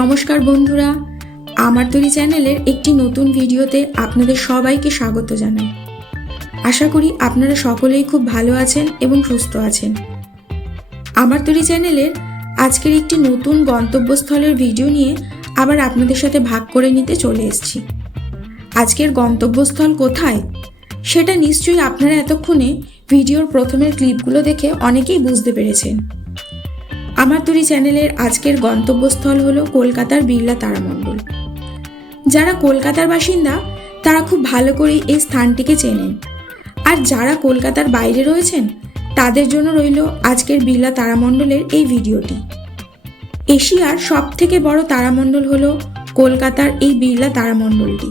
নমস্কার বন্ধুরা, আমার তৈরি চ্যানেলের একটি নতুন ভিডিওতে আপনাদের সবাইকে স্বাগত জানাই। আশা করি আপনারা সকলেই খুব ভালো আছেন এবং সুস্থ আছেন। আমার তৈরি চ্যানেলের আজকের একটি নতুন গন্তব্যস্থলের ভিডিও নিয়ে আবার আপনাদের সাথে ভাগ করে নিতে চলে এসেছি। আজকের গন্তব্যস্থল কোথায় সেটা নিশ্চয়ই আপনারা এতক্ষণে ভিডিওর প্রথমের ক্লিপগুলো দেখে অনেকেই বুঝতে পেরেছেন। আমার তৈরি চ্যানেলের আজকের গন্তব্যস্থল হলো কলকাতার বিড়লা তারামণ্ডল। যারা কলকাতার বাসিন্দা তারা খুব ভালো করেই এই স্থানটিকে চেনেন, আর যারা কলকাতার বাইরে রয়েছেন তাদের জন্য রইল আজকের বিড়লা তারামণ্ডলের এই ভিডিওটি। এশিয়ার সবথেকে বড় তারামণ্ডল হলো কলকাতার এই বিড়লা তারামণ্ডলটি।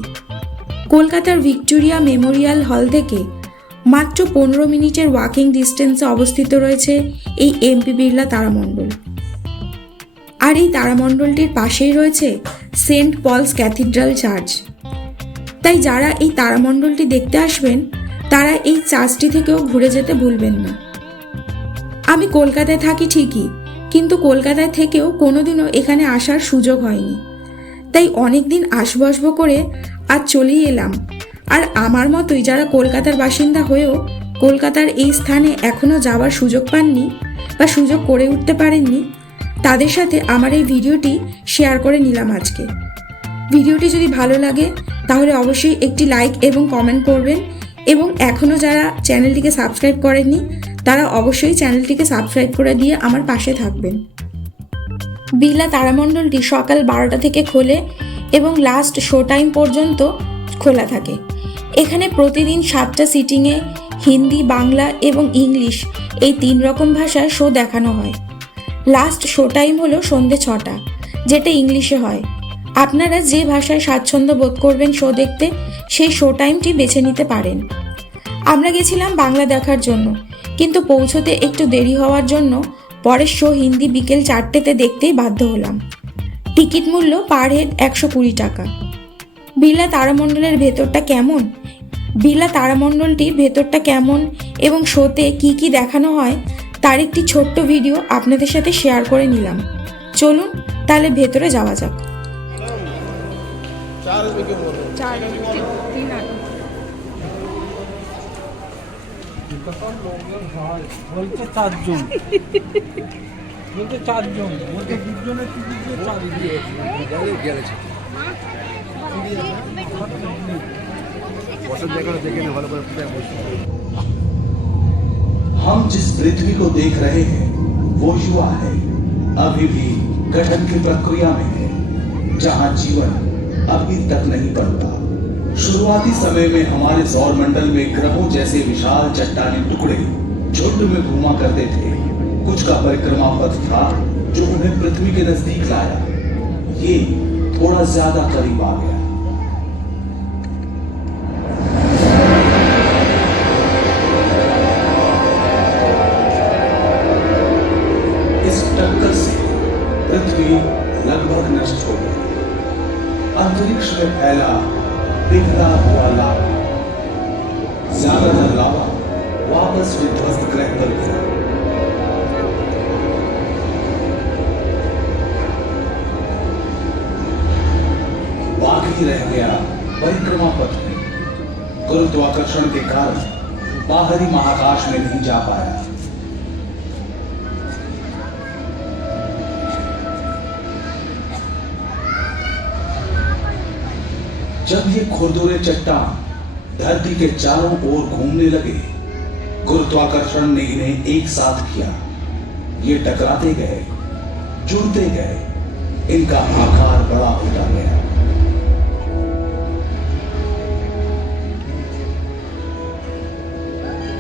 কলকাতার ভিক্টোরিয়া মেমোরিয়াল হল থেকে মাত্র 15 মিনিটের ওয়াকিং ডিস্টেন্সে অবস্থিত রয়েছে এই এমপি বিড়লা তারামণ্ডল। আর এই তারামণ্ডলটির পাশেই রয়েছে সেন্ট পলস ক্যাথিড্রাল চার্চ। তাই যারা এই তারামণ্ডলটি দেখতে আসবেন তারা এই চার্চটি থেকেও ঘুরে যেতে ভুলবেন না। আমি কলকাতায় থাকি ঠিকই, কিন্তু কলকাতায় থেকেও কোনোদিনও এখানে আসার সুযোগ হয়নি। তাই অনেকদিন আসবো করে আজ চলেই এলাম। আর আমার মতোই যারা কলকাতার বাসিন্দা হয়েও কলকাতার এই স্থানে এখনও যাওয়ার সুযোগ পাননি বা সুযোগ করে উঠতে পারেননি, তাদের সাথে আমার এই ভিডিওটি শেয়ার করে নিলাম আজকে। ভিডিওটি যদি ভালো লাগে তাহলে অবশ্যই একটি লাইক এবং কমেন্ট করবেন, এবং এখনও যারা চ্যানেলটিকে সাবস্ক্রাইব করেননি তারা অবশ্যই চ্যানেলটিকে সাবস্ক্রাইব করে দিয়ে আমার পাশে থাকবেন। বিড়লা তারামণ্ডলটি সকাল 12টা থেকে খোলে এবং লাস্ট শো টাইম পর্যন্ত খোলা থাকে। এখানে প্রতিদিন 7টা সিটিংয়ে হিন্দি, বাংলা এবং ইংলিশ এই 3 রকম ভাষায় শো দেখানো হয়। লাস্ট শো টাইম হলো সন্ধ্যে 6টা, যেটা ইংলিশে হয়। আপনারা যে ভাষায় স্বাচ্ছন্দ্য বোধ করবেন শো দেখতে, সেই শো টাইমটি বেছে নিতে পারেন। আমরা গেছিলাম বাংলা দেখার জন্য, কিন্তু পৌঁছতে একটু দেরি হওয়ার জন্য পরের শো হিন্দি বিকেল 4টেতে দেখতেই বাধ্য হলাম। টিকিট মূল্য পার হেড 120 টাকা। বিড়লা তারামণ্ডলের ভেতরটা কেমন, বিড়লা তারামণ্ডলটির ভেতরটা কেমন এবং শোতে কি কি দেখানো হয় তার একটি ছোট্ট ভিডিও আপনাদের সাথে শেয়ার করে নিলাম। চলুন তাহলে ভেতরে যাওয়া যাক। हम जिस पृथ्वी को देख रहे हैं वो युवा है, अभी भी गठन की प्रक्रिया में है, जहां जीवन अभी तक नहीं बनता। शुरुआती समय में हमारे सौरमंडल में ग्रहों जैसे विशाल चट्टानी टुकड़े झुंड में घूमा करते थे। कुछ का परिक्रमा पथ था जो उन्हें पृथ्वी के नजदीक लाया। ये थोड़ा ज्यादा करीब आ गया। इस टक्कर से पृथ्वी लगभग नष्ट हो गई। अंतरिक्ष में फैला पिघला हुआ लावा, ज्यादातर लावा वापस विध्वस्त ग्रह पर गिरा। बाकी रह गया परिक्रमा पथ में। गुरुत्वाकर्षण के कारण बाहरी महाकाश में नहीं जा पाया। जब ये खुरदुरे चट्टान धरती के चारों ओर घूमने लगे, गुरुत्वाकर्षण ने इन्हें एक साथ किया। ये टकराते गए, जुड़ते गए, इनका आकार बड़ा होता गया।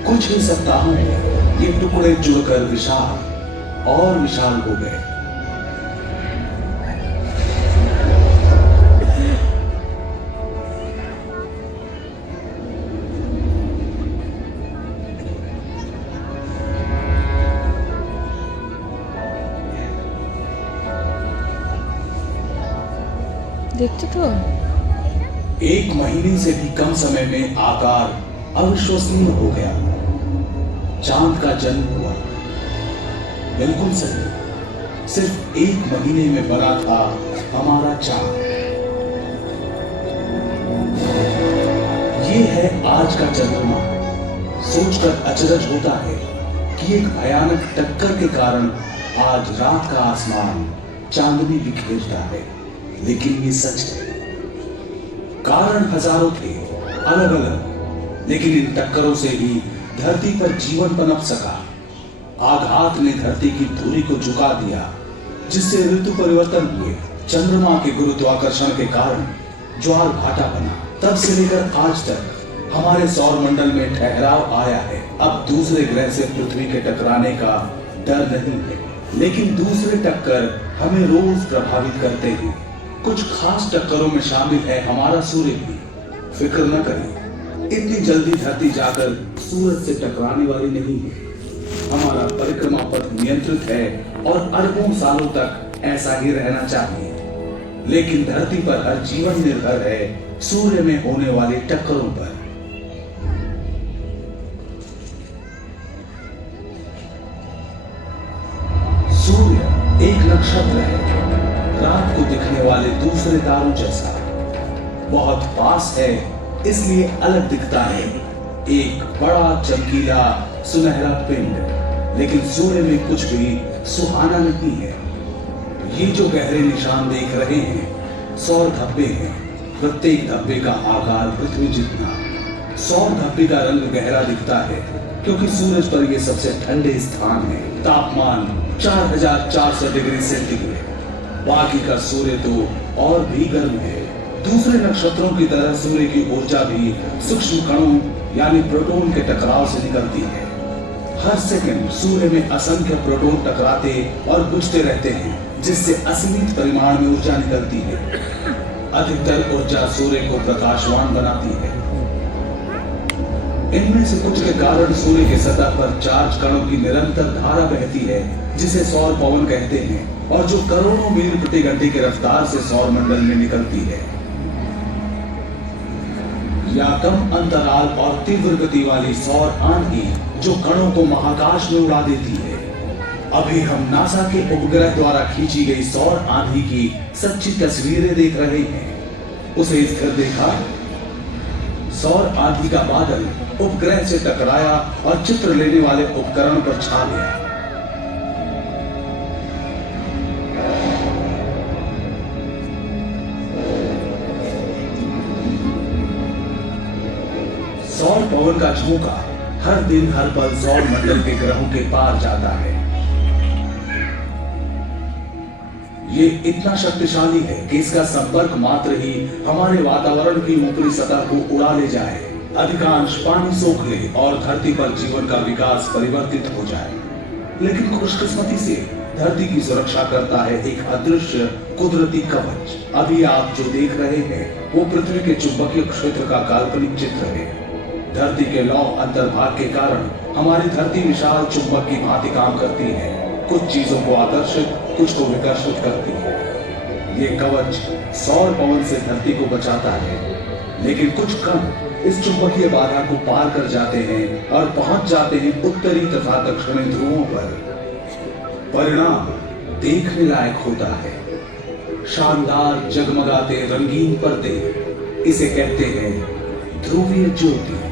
कुछ ही सप्ताहों में ये टुकड़े जुड़कर विशाल और विशाल हो गए। देखते तो 1 महीने से भी कम समय में आकार अविश्वसनीय हो गया। चांद का जन्म हुआ। बिल्कुल सही, सिर्फ 1 महीने में बना था हमारा चांद। ये है आज का चंद्रमा। सोचकर अचरज होता है कि एक भयानक टक्कर के कारण आज रात का आसमान चांदनी बिखेरता है, लेकिन ये सच है। कारण हजारों थे, अलग अलग, लेकिन इन टक्करों से ही धरती पर जीवन पनप सका। आघात ने धरती की धुरी को झुका दिया, जिससे ऋतु परिवर्तन हुए। चंद्रमा के गुरुत्वाकर्षण के कारण ज्वार भाटा बना। तब से लेकर आज तक हमारे सौर मंडल में ठहराव आया है। अब दूसरे ग्रह से पृथ्वी के टकराने का डर नहीं है, लेकिन दूसरे टक्कर हमें रोज प्रभावित करते हैं। कुछ खास टक्करों में शामिल है हमारा सूर्य भी। फिक्र न करें, इतनी जल्दी धरती जाकर सूरज से टकराने वाली नहीं है। हमारा परिक्रमा पथ नियंत्रित है और अरबों सालों तक ऐसा ही रहना चाहिए। लेकिन धरती पर हर जीवन निर्भर है सूर्य में होने वाली टक्करों पर। सूर्य एक नक्षत्र है, रात को दिखने वाले दूसरे तारों जैसा। बहुत पास है, इसलिए अलग दिखता है। एक बड़ा चमकीला सुनहरा पिंड, लेकिन सूर्य में कुछ भी सुहाना नहीं है। ये जो गहरे निशान देख रहे हैं, सौर धब्बे हैं। प्रत्येक धब्बे का आकार पृथ्वी जितना। सौर धब्बे का रंग गहरा दिखता है क्योंकि सूरज पर यह सबसे ठंडे स्थान है। तापमान 4400 डिग्री सेंटीग्रेड। बाकी का सूर्य तो और भी गर्म है। दूसरे नक्षत्रों की तरह सूर्य की ऊर्जा भी सूक्ष्म कणों यानी प्रोटॉन के टकराव से निकलती है। हर सेकंड सूर्य में असंख्य प्रोटॉन टकराते और बुझते रहते हैं, जिससे असीमित परिमाण में ऊर्जा निकलती है। अधिकतर ऊर्जा सूर्य को प्रकाशवान बनाती है। इनमें से कुछ के कारण सूर्य की सतह पर चार्ज कणों की निरंतर धारा बहती है, जिसे सौर पवन कहते हैं, और जो करोड़ों मील प्रति घंटे की रफ्तार से सौर मंडल में निकलती है। या कम अंतराल और तीव्र गति वाली सौर आंधी जो कणों को महाकाश में उड़ा देती है। अभी हम नासा के उपग्रह द्वारा खींची गई सौर आंधी की सच्ची तस्वीरें देख रहे हैं। उसे स्थिर देखा। सौर आंधी का बादल उपग्रह से टकराया और चित्र लेने वाले उपकरण पर छा गया। सौर पवन का झोंका हर दिन हर पल सौर मंडल के ग्रहों के पार जाता है। ये इतना शक्तिशाली है कि इसका संपर्क मात्र ही हमारे वातावरण की ऊपरी सतह को उड़ा ले जाए, अधिकांश पानी सोख ले और धरती पर जीवन का विकास परिवर्तित हो जाए। लेकिन खुशकिस्मती से धरती की सुरक्षा करता है एक अदृश्य कुदरती कवच। अभी आप जो देख रहे हैं वो पृथ्वी के चुंबकीय क्षेत्र का काल्पनिक चित्र है। धरती के लौ अंतर्भाग के कारण हमारी धरती विशाल चुंबक की भांति काम करती है। कुछ चीजों को आकर्षित, कुछ को विकर्षित करती है। ये कवच सौर पवन से धरती को बचाता है, लेकिन कुछ कण इस चुंबकीय बाधा को पार कर जाते हैं और पहुंच जाते हैं उत्तरी तथा दक्षिणी ध्रुवों पर। परिणाम देखने लायक होता है। शानदार जगमगाते रंगीन पर्दे, इसे कहते हैं ध्रुवीय ज्योति।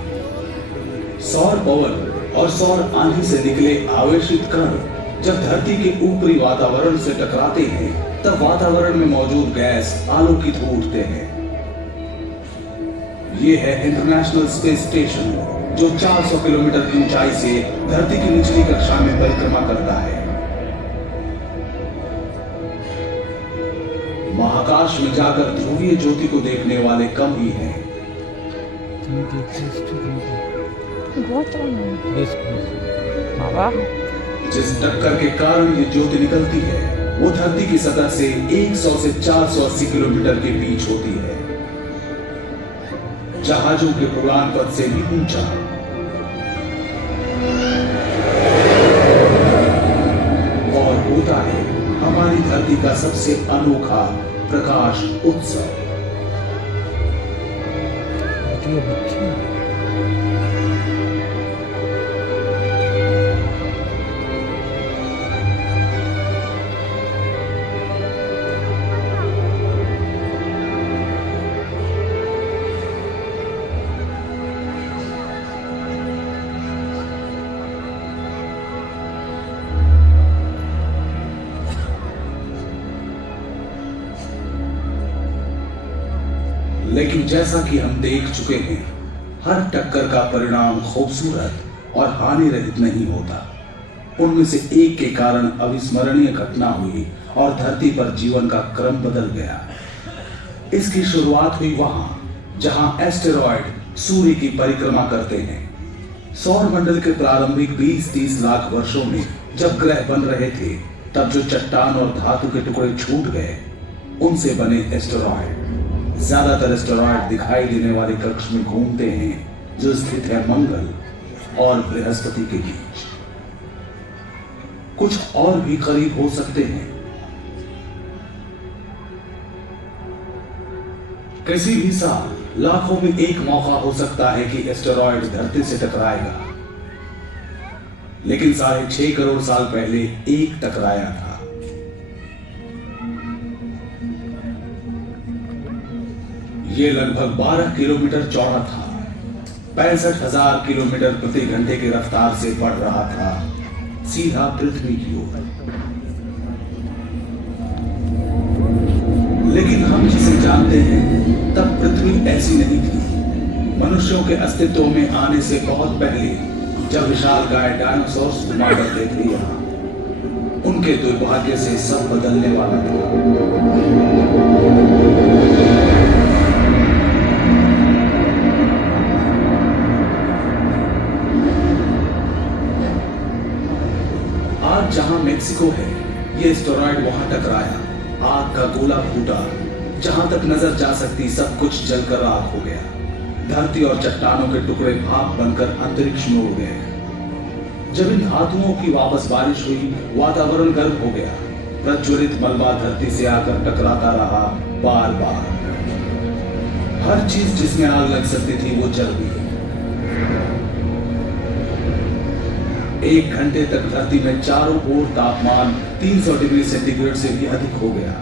सौर पवन और सौर आंधी से निकले आवेशित कण जब धरती के ऊपरी वातावरण से टकराते हैं, तब वातावरण में मौजूद गैस आलोकित हो उठते हैं। ये है इंटरनेशनल स्पेस स्टेशन, जो 400 किलोमीटर की ऊंचाई से धरती की निचली कक्षा में परिक्रमा करता है। महाकाश में जाकर ध्रुवीय ज्योति को देखने वाले कम ही हैं। जिस टक्कर के कारण ये ज्योति निकलती है वो धरती की सतह से 100 से 480 किलोमीटर के बीच होती है। जहाजों के उड़ान पथ से भी ऊंचा। और होता है हमारी धरती का सबसे अनोखा प्रकाश उत्सव। लेकिन जैसा कि हम देख चुके हैं, हर टक्कर का परिणाम खूबसूरत और हानि रहित नहीं होता। उनमें से एक के कारण अविस्मरणीय घटना हुई और धरती पर जीवन का क्रम बदल गया। इसकी शुरुआत हुई वहां जहां एस्टेरॉयड सूर्य की परिक्रमा करते हैं। सौर मंडल के प्रारंभिक 20-30 लाख वर्षों में जब ग्रह बन रहे थे, तब जो चट्टान और धातु के टुकड़े छूट गए, उनसे बने एस्टेरॉयड। ज्यादातर एस्टेरॉयड दिखाई देने वाले कक्ष में घूमते हैं जो स्थित है मंगल और बृहस्पति के बीच। कुछ और भी करीब हो सकते हैं। किसी भी साल लाखों में एक मौका हो सकता है कि एस्टेरॉयड धरती से टकराएगा, लेकिन 6.5 करोड़ साल पहले एक टकराया था। यह लगभग 12 किलोमीटर चौड़ा था, 65,000 किलोमीटर प्रति घंटे की रफ्तार से बढ़ रहा था सीधा पृथ्वी की ओर। लेकिन हम जिसे जानते हैं, तब पृथ्वी ऐसी नहीं थी। मनुष्यों के अस्तित्व में आने से बहुत पहले, जब विशालकाय डायनासोर्स घुमा करते थे यहाँ, उनके दुर्भाग्य से सब बदलने वाला था। आज जहां मेक्सिको है, ये एस्टेरॉयड वहां टकराया। आग का गोला फूटा, जहां तक नजर जा सकती सब कुछ जलकर राख हो गया। धरती और चट्टानों के टुकड़े भाप बनकर अंतरिक्ष में उड़ गए। जब इन धातुओं की वापस बारिश हुई, वातावरण गर्म हो गया। प्रज्वलित मलबा धरती से आकर टकराता रहा बार बार। हर चीज जिसमें आग लग सकती थी वो जल गई। 1 घंटे तक धरती में चारों ओर तापमान 300 डिग्री सेंटीग्रेड से भी अधिक हो गया,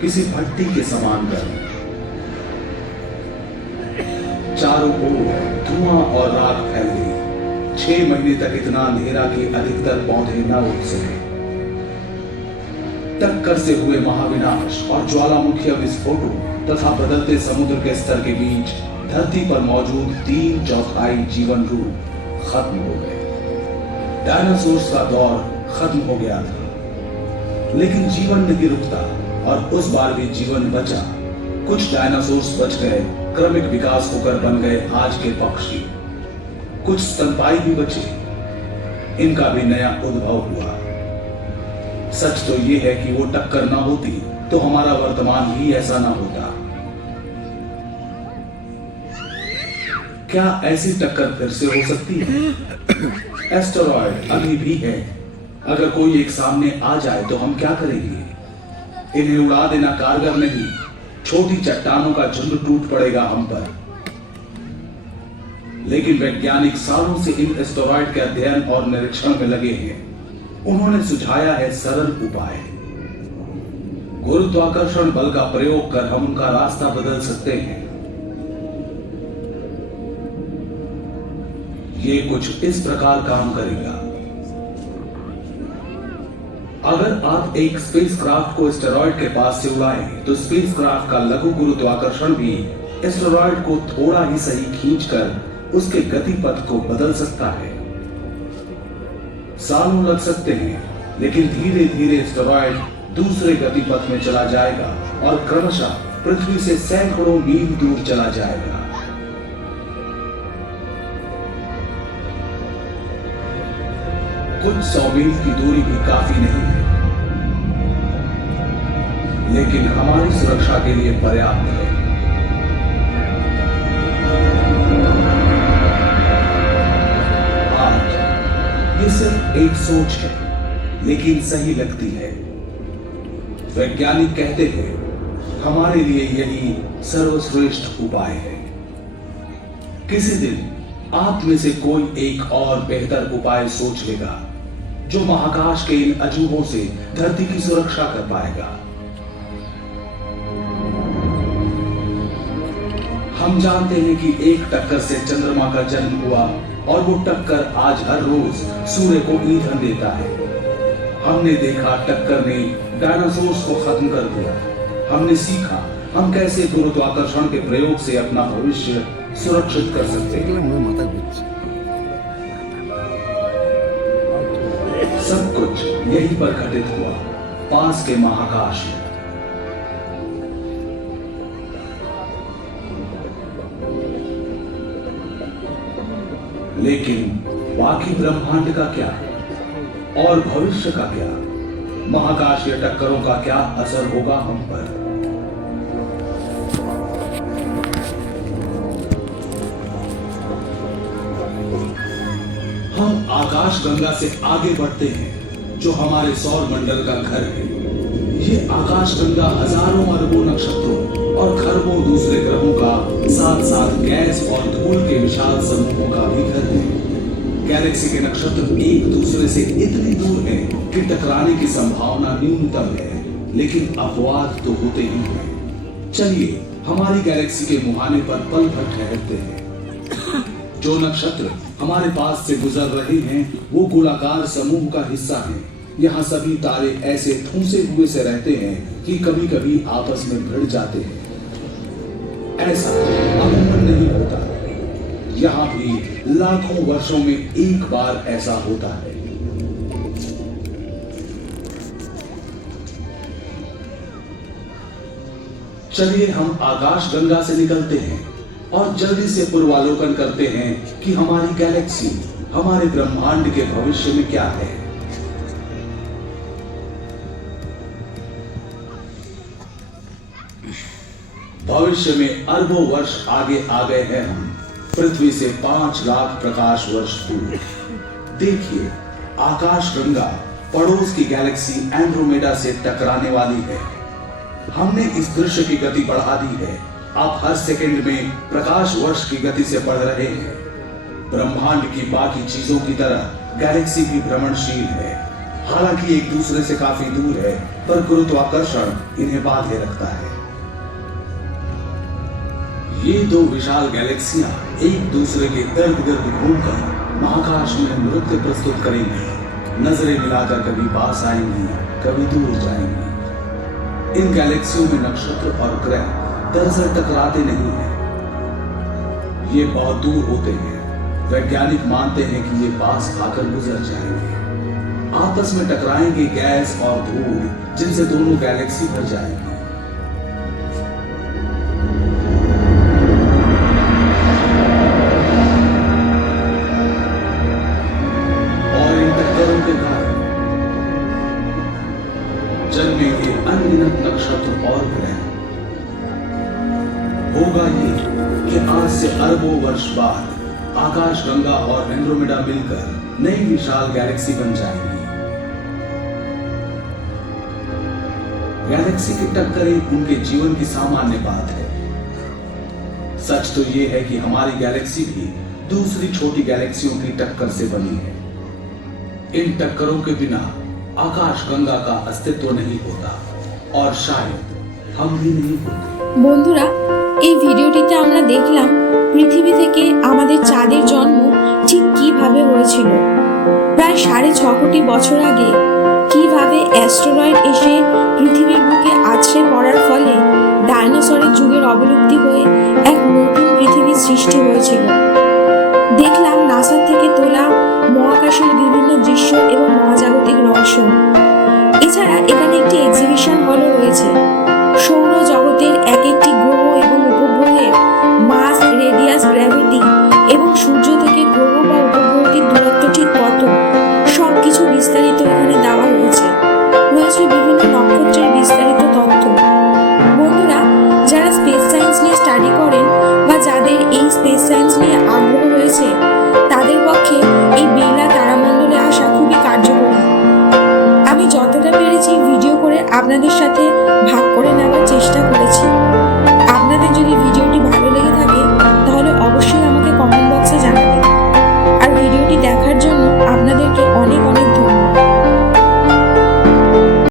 किसी भट्टी के समान गर्म। चारों ओर धुआं और राख फैल गई। 6 महीने तक इतना अंधेरा कि अधिकतर पौधे न उग सके। टक्कर से हुए महाविनाश और ज्वालामुखी विस्फोटों तथा बदलते समुद्र के स्तर के बीच धरती पर मौजूद 3/4 जीवन रूप खत्म हो गए। डायनासोर्स का दौर खत्म हो गया था, लेकिन जीवन नहीं रुकता और उस बार भी जीवन बचा। कुछ डायनासोर्स बच गए, क्रमिक विकास होकर बन गए आज के पक्षी। कुछ स्तनपायी भी बचे, इनका भी नया उद्भव हुआ। सच तो यह है कि वो टक्कर ना होती तो हमारा वर्तमान भी ऐसा ना होता। क्या ऐसी टक्कर फिर से हो सकती है? एस्टेरॉयड अभी भी है। अगर कोई एक सामने आ जाए तो हम क्या करेंगे? इन्हें उड़ा देना कारगर नहीं। छोटी चट्टानों का झुंड टूट पड़ेगा हम पर। लेकिन वैज्ञानिक सालों से इन एस्टेरॉयड के अध्ययन और निरीक्षण में लगे हैं। उन्होंने सुझाया है सरल उपाय। गुरुत्वाकर्षण बल का प्रयोग कर हम उनका रास्ता बदल सकते हैं। ये कुछ इस प्रकार काम करेगा। अगर आप एक स्पेसक्राफ्ट को एस्टेरॉयड के पास से उड़ाएं, तो स्पेसक्राफ्ट का लघु गुरुत्वाकर्षण भी एस्टेरॉयड को थोड़ा ही सही खींचकर उसके गति पथ को बदल सकता है। सालों लग सकते हैं, लेकिन धीरे धीरे एस्टेरॉयड दूसरे गति पथ में चला जाएगा और क्रमशः पृथ्वी से सैकड़ों मील दूर चला जाएगा। कुछ 100 मील की दूरी भी काफी नहीं है, लेकिन हमारी सुरक्षा के लिए पर्याप्त है। आज ये सिर्फ एक सोच है, लेकिन सही लगती है। वैज्ञानिक कहते हैं हमारे लिए यही सर्वश्रेष्ठ उपाय है। किसी दिन आप में से कोई एक और बेहतर उपाय सोच लेगा, जो महाकाश के इन अजूबों से धरती की सुरक्षा कर पाएगा। हम जानते हैं कि एक टक्कर से चंद्रमा का जन्म हुआ और वो टक्कर आज हर रोज सूर्य को ईंधन देता है। हमने देखा टक्कर ने डायनासोर्स को खत्म कर दिया। हमने सीखा हम कैसे गुरुत्वाकर्षण के प्रयोग से अपना भविष्य सुरक्षित कर सकते हैं। माथा घुरছে। सब कुछ यहीं पर घटित हुआ, पास के महाकाश में। लेकिन बाकी ब्रह्मांड का क्या और भविष्य का क्या? महाकाशीय टक्करों का क्या असर होगा हम पर? हम आकाश गंगा से आगे बढ़ते हैं, जो हमारे सौर मंडल का घर है। ये आकाश गंगा हजारों अरबों नक्षत्रों और खरबों दूसरे ग्रहों का साथ साथ गैस और धूल के विशाल समूहों का भी घर है। गैलेक्सी के नक्षत्र एक दूसरे से इतनी दूर हैं कि टकराने की संभावना न्यूनतम है, लेकिन अपवाद तो होते ही हैं। चलिए हमारी गैलेक्सी के मुहाने पर पल भर ठहरते हैं। जो नक्षत्र हमारे पास से गुजर रहे हैं वो गोलाकार समूह का हिस्सा हैं। यहाँ सभी तारे ऐसे ठूंसे हुए से रहते हैं कि कभी कभी आपस में भिड़ जाते हैं। ऐसा अमूमन नहीं होता, यहाँ भी लाखों वर्षों में एक बार ऐसा होता है। चलिए हम आकाश गंगा से निकलते हैं और जल्दी से पूर्वालोकन करते हैं कि हमारी गैलेक्सी, हमारे ब्रह्मांड के भविष्य में क्या है। भविष्य में अरबों वर्ष आगे आ गए हैं हम, पृथ्वी से 5 लाख प्रकाश वर्ष दूर। देखिए आकाश गंगा पड़ोस की गैलेक्सी एंड्रोमेडा से टकराने वाली है। हमने इस दृश्य की गति बढ़ा दी है। आप हर सेकंड में प्रकाश वर्ष की गति से बढ़ रहे हैं। ब्रह्मांड की बाकी चीजों की तरह गैलेक्सी भी भ्रमणशील है। हालांकि एक दूसरे से काफी दूर है, पर गुरुत्वाकर्षण इन्हें बांधे रखता है। ये दो विशाल गैलेक्सियां एक दूसरे के इर्द गिर्द घूमकर महाकाश में नृत्य प्रस्तुत करेंगी। नजरें मिलाकर कभी पास आएंगी, कभी दूर जाएंगी। इन गैलेक्सियों में नक्षत्र और ग्रह दरअसल टकराते नहीं हैं, ये बहुत दूर होते हैं। वैज्ञानिक मानते हैं कि ये पास आकर गुजर जाएंगे, आपस में टकराएंगे गैस और धूल, जिनसे दोनों गैलेक्सी भर जाएंगी। और इन टक्करों के कारण जन्मेंगे अनगिनत नक्षत्र और ग्रह। होगा ये कि आज से अरबों वर्ष बाद आकाश गंगा और एंड्रोमेडा मिलकर नई विशाल गैलेक्सी बन जाएंगी। गैलेक्सी की टक्करें उनके जीवन की सामान्य बात है। सच तो यह है कि हमारी गैलेक्सी भी दूसरी छोटी गैलेक्सियों की टक्कर से बनी है। इन टक्करों के बिना आकाश गंगा का अस्तित्व नहीं होता और शायद हम भी नहीं होते। বন্ধুরা, এই ভিডিওটিতে আমরা দেখলাম পৃথিবী থেকে আমাদের চাঁদের জন্ম ঠিক কিভাবে হয়েছিল। প্রায় 6.5 কোটি বছর আগে কিভাবে অ্যাস্টেরয়েড এসে পৃথিবীর বুকে আছড়ে পড়ার ফলে ডাইনোসরের যুগের অবলুপ্তি হয়ে এক নতুন পৃথিবীর সৃষ্টি হয়েছিল। দেখলাম নাসা থেকে তোলা মহাকাশের বিভিন্ন দৃশ্য এবং মহাজাগতিক রহস্য। এছাড়া এখানে একটি এক্সিবিশন হলও রয়েছে। সৌরজগতের এক একটি